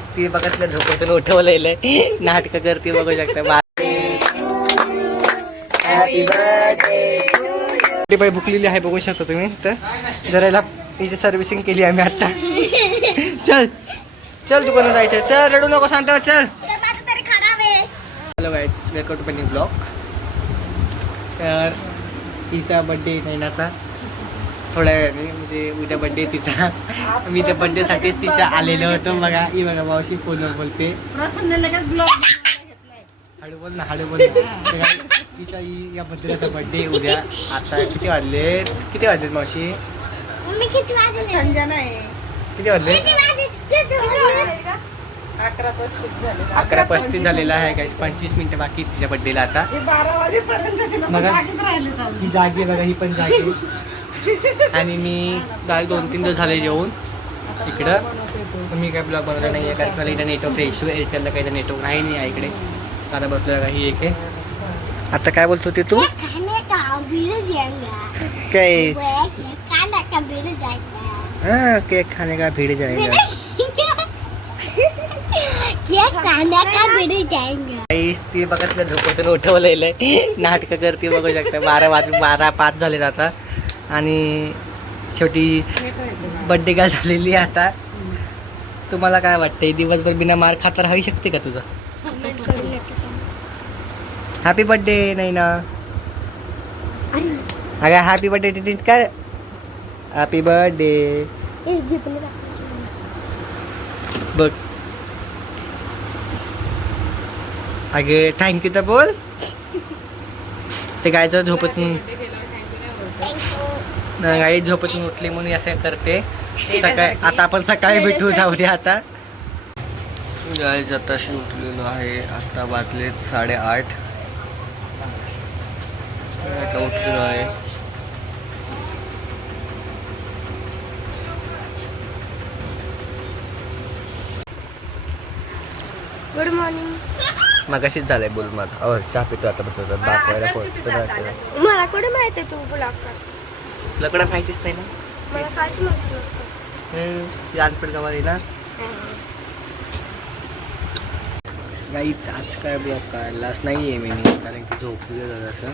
गाईस ती बघतल्या झोपेतून उठवलेलं नाटक करते बघू शकता. हॅपी बर्थडे बाई भुकलेली आहे बघू शकता तुम्ही. तर जरा हिची सर्व्हिसिंग केली आम्ही आता. चल चल दुकानात जायचं. चल रडू नको सांगता. चल hello guys welcome to my blog. तर हिचा बड्डे नैनाचा थोड्या वेळाने म्हणजे उद्या बड्डे तिचा. मी त्या बड्डेसाठीच तिच्या आलेलो होतो. बघा ही बघा मावशी फोनवर बोलते. हळू बोल ना हळू बोल. तिचा या बड्डेचा बड्डे उद्या. आता किती वाजले मावशी? किती वाजले? 11:35 झालेला आहे गाईस. 25 मिनिटं बाकी तिच्या बड्डेला. आता 12 वाजेपर्यंत बघा ही जागी बघा ही पण जागी. आणि मी 2-3 दिवस झाले जेवून इकडं. मी काय ब्लॉग बनवला नाही आहे कारण मला इथं नेटवर्कचा इश्यू. एअरटेलला काही नेटवर्क नाही आहे इकडे. आता बसलो ही एक आहे. आता काय बोलतो ते तू? काय हाँ केक खाने का भीड़ जाएगा. ती बघतल्या झोपेतून उठवलेलं नाटक करते बघू शकता. 12:05 झाले आता. आणि शेवटी बड्डे का झालेली आता. तुम्हाला काय वाटतंय दिवसभर बिना मार खाता राहू शकते का तुझं? हॅपी बर्थडे नाही ना. अगं हॅपी बर्थडे टिट कर. हॅपी बर्थडे बघ. अगे थँक्यू तर बोल. ते गायचं झोपेतून गाई झोपेतून उठली म्हणून असं करते. सकाळी आता आपण सकाळी भेटू जाऊ दे. आता गाय आताशी उठलेलो आहे. आता वाजलेत 8:30. आता उठलेलो आहे. Good morning. मगाशीच झालंय बोल माझा. चहा पितो आता बघतो दाखवायला मला कुठे माहित आहे तू ब्लॉग कर. तुला कडे माहितीच नाही ना. मला काहीच माहित नसतं. लहानपण गावाला ना गाईच. आज काय ब्लॉग काढलाच नाही आहे मी कारण की झोपले जरासं.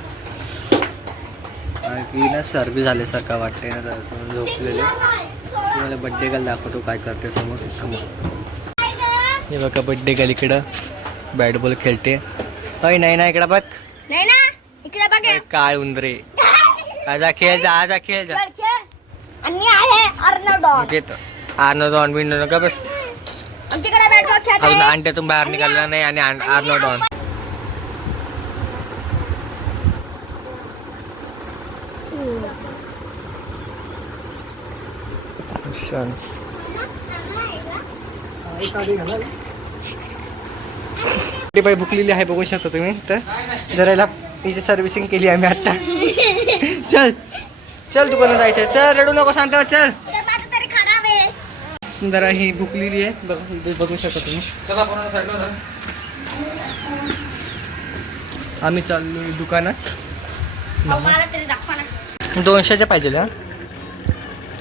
कारण की ना सर्दी झाल्यासारखं वाटते ना जरासं झोपलेले. मला बड्डे गर्ल दाखवतो काय करते समोर. हे बघा बड्डे गर्ल इकडं बॅट बॉल खेळते. अय नाही ना इकडं बघ. नाही ना इकडे बघ. काय उंदरे. आजा खेळ जा. आजा खेळ जा. आणि आहे अर्नोडॉन. घेतो आर्नोडॉन बिंडो नका बस. तिकडे बॅट बॉल खेळत अजून आहे. अंड्यातून बाहेर निघाला नाही. आणि आर्नोडॉन बाई भुकलेली आहे बघू शकता तुम्ही. तर जरा हिची सर्व्हिसिंग केली आम्ही आता. चल चल दुकानात जायचं. चल रडू नको सांगता. चल जरा ही भुकलेली आहे बघू शकता तुम्ही. आम्ही चाललो दुकानात. 200च्या पाहिजे. हा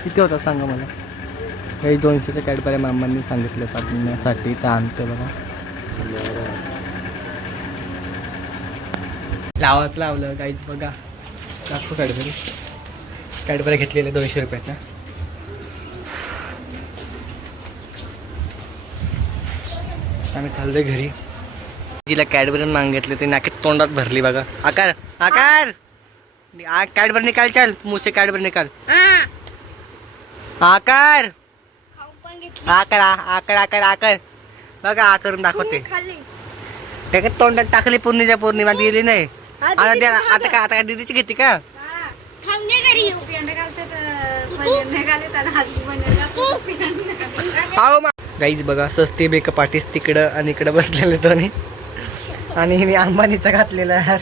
किती होता सांगा मला. काही 200च्या कॅडबऱ्या मामांनी सांगितलं पाठवण्यासाठी. तर आणतो बघा. लावलं काहीच बघा. दाखव कॅडबऱ्या घेतलेल्या 200 रुपयाच्या. आम्ही चाललोय घरी. जिला कॅडबरी मागितले ते नाकीत तोंडात भरली बघा. आकार कॅडबर निकाल. चल मुझसे कॅडबर निकाल. आकार बघा आकारून दाखवते. त्या तोंडात टाकली पौर्णिमा दिली नाही. आता काय दीदीची घेते का? गाईज बघा सस्ती मेकअप आर्टिस्ट तिकडं आणि इकडं बसलेले दोन्ही. आणि मी अंबानीचा घातलेला आहे.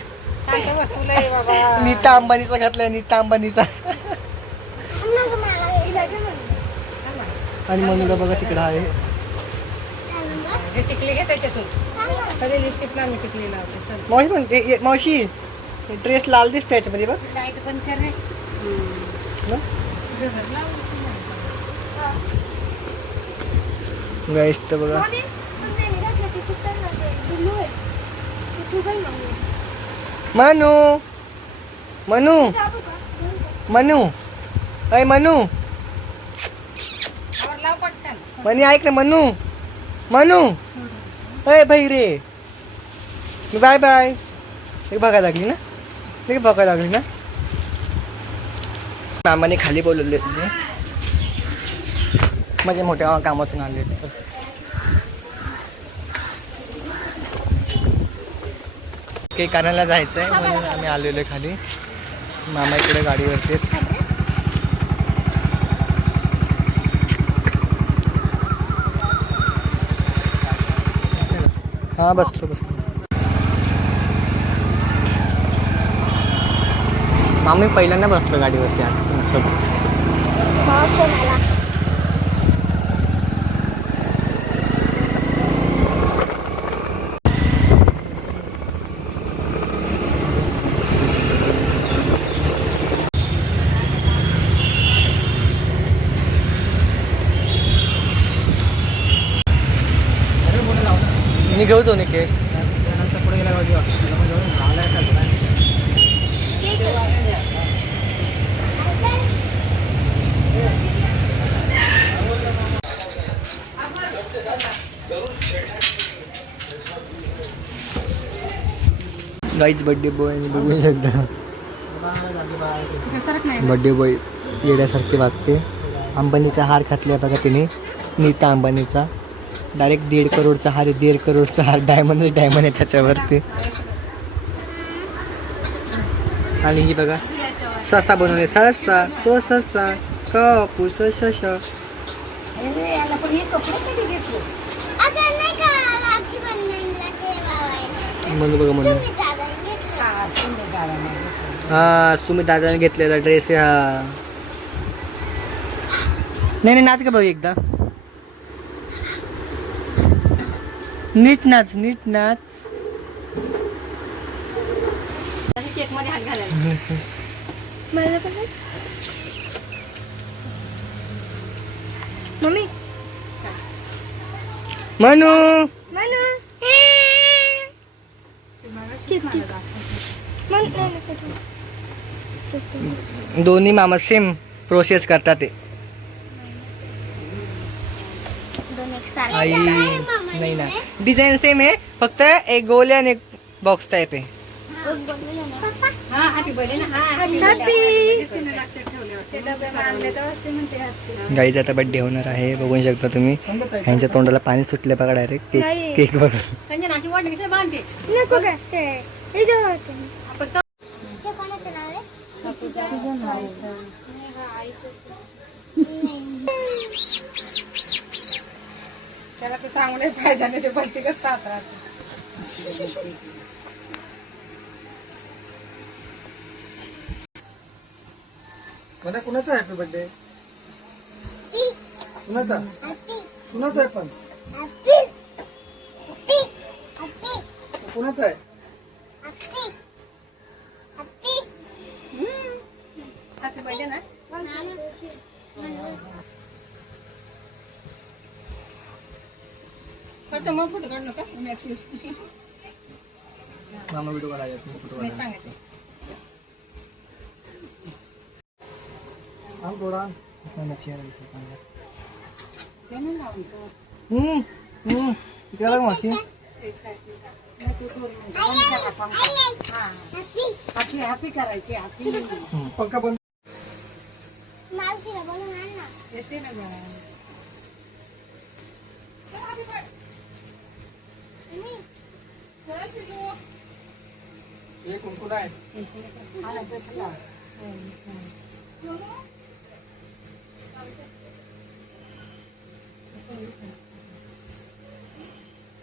नीता अंबानीचा घातलाय. नीता अंबानीचा. आणि मनूला बघा तिकडं आहे. टिकली घे त्याच्यातून. लिपस्टिक ना मी टिकली लावते. मावशी पण मावशी ड्रेस लाल दिसतो याच्यामध्ये बघ. लाईट बंद कर रे. गाईस तर बघा तू काय मम्मी मनू मनू मनू अय मनू आवर लाव पटकन. मनी ऐक ना मनू मनू अय भाई रे बाय बाय एक बघायला लागली ना एक बघायला लागली ना मामाने खाली बोलवले तुम्ही म्हणजे मोठ्या कामातून आले काही कारणाला जायचं आहे म्हणून आम्ही आलेलो आहे खाली मामा इकडे गाडीवरती आहेत. हा बसलो मामी पहिल्यांदा बसलो गाडीवरती आज तुमच्यासोबत मला मी घेऊ दोन्ही केक गाईच बर्थडे बॉय बघू शकता सरक नाही. बर्थडे बॉय येण्यासारखे वागते अंबानीचा हार घातला बघा तिने नीता अंबानीचा डायरेक्ट 1.5 करोडचा हार आहे 1.5 करोडचा हार डायमंड आहे त्याच्यावरती आणि ही बघा ससा बनवले ससा तो ससा कापूस शशा याला पण हे कपडे कधी घेतले? अगं नाही का राखी बनवायला ते वावायला म्हणून बघा म्हणून तुम्ही दादाने घेतलं हा, शिंदे गावाला घेतले. हा सुमित दादाने घेतलेला ड्रेस आहे हा नाही नाच का भाऊ एकदा नीट नाच केक मध्ये हात घालायला. मला पण मम्मी मनू मनू दोन्ही मामा सेम प्रोसेस करतात ते दोन एक सारखे आई नाही ना डिझाईन सेम आहे फक्त एक गोल आहे आणि एक बॉक्स टाईप आहे हा हॅपी बर्थडे ना. हा हॅपी Happy. लक्षात ठेवले वाटतं. ते डबे मारले तर असते म्हणते happy. गाईचा आता बड्डे होणार आहे बघू शकता तुम्ही ह्यांच्या तोंडाला पाणी सुटले बघा डायरेक्ट केक नाही. केक बघा संजय नाशी वाटली कसं बांधते. नको काय ते इथं होते. आपण ते कोणाचं नाव आहे? तुझं नावाचं. त्याला ते सांगू नाही पाहिजे आणि ते बर्थडे कसं साथ राहते. कुणाचा हॅपी बर्थडे कुणाचा कुणाचा आहे पण कुणाचा आहे हॅपी बर्थडे ना. करतो मग फोटो काढ नका मॅक्सी मामा व्हिडिओ काढायचा फोटो मी सांगितलं. आम थोडा चेहरा दिसत चांगला ते नाही लावतो. इकडे बघ मावशी हॅपी करायची हॅपी पंखा बंद मावशीला बोलून आण ना. येते ना बा. हे कुंकुड आहे आला तसला.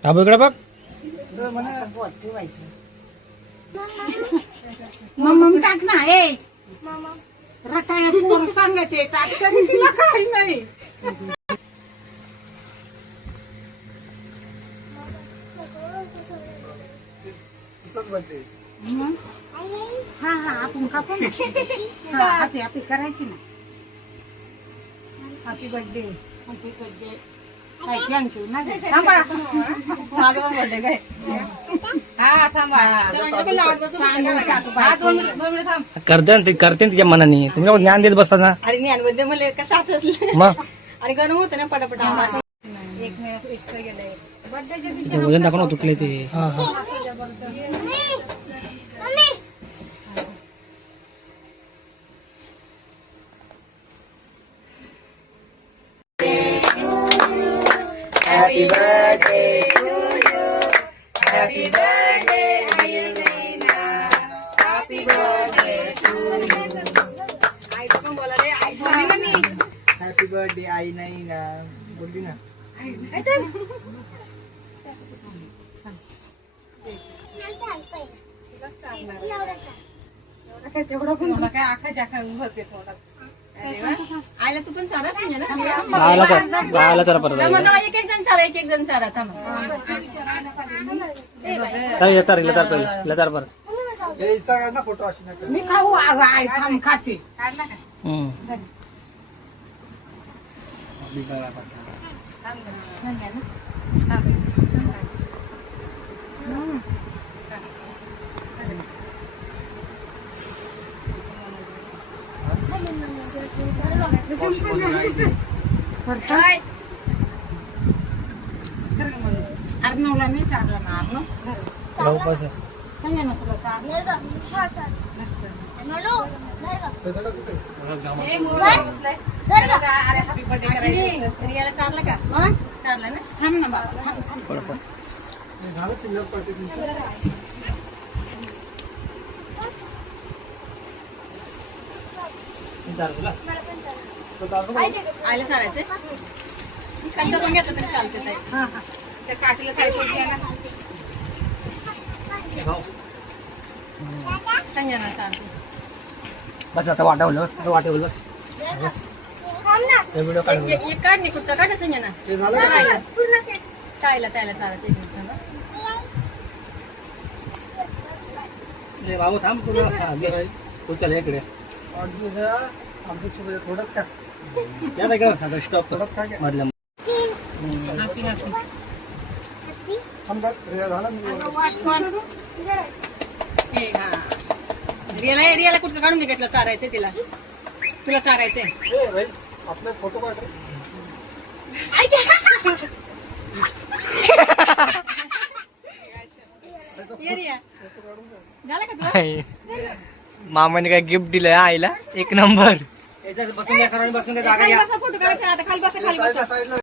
इकडे बघ बोट ठेवायचं. मग टाक ना ए मामा रताळ्या पोर सांगते टाक तरी तिला काही नाही. बर्थडे हा हा आपण कापून हॅपी हॅपी करायची ना. Happy birthday happy birthday thank you ना. माझा बर्थडे काय हा थांबा हा 2 मिनिट थांब. करते ना ते करते ना तिच्या मनाने. तुम्ही लोक ज्ञान देत बसता ना अरे ज्ञानबद्दल मला कसं आठवलं मग आणि गरम होतं ना पटापट आवाज. 1 मिनिट एक्स्ट्रा गेले बर्थडेच्या ते वजन टाकून तुटले ते. हा हा happy birthday to you happy birthday happy birthday to you. आईचं पण बोला रे आई बोलली ना मी. हॅपी बर्थडे आई नाही ना बोलली ना. तेवढं पण मला काय आखा जाखा होते थोडं. आईला तू पण चारा म्हणजे ना जायला जरा परत मग एक एक जण चारा एक एक जण चारा थांब. परत. मी खाऊ आई थांब खाते. अर्नवला नाही चालला ना अर्नव सांगा ना तुला चाललं. अरे हॅपी बर्थडे करायचं. रियाला चारला का चारला ना. थांब ना बाबा आईला चारायचंय कंचा पण घेतलं तरी चालते ताई. त्या काठीला काय पाहिजे ना संजना चालते. बस आता वाटावलं बस वाटेवलं बस. व्हिडिओ काढ. एक काढ नाही कुठं काढ संजना टायला त्याला चारायचं एक मिनिट थांबा. बाबू थांब तू चल इकडे स्टॉप मधल्या हॅपी हॅपी रियाला कुठं काढून घेतलं चारायचंय तिला तुला चारायचंय. आपले फोटो काढ. ये रिया झाला का तुला. मामाने काय गिफ्ट दिलंय आईला 1 नंबर. बसून फोटो काढायचा आता खाली बसा खाली बसा. साईडला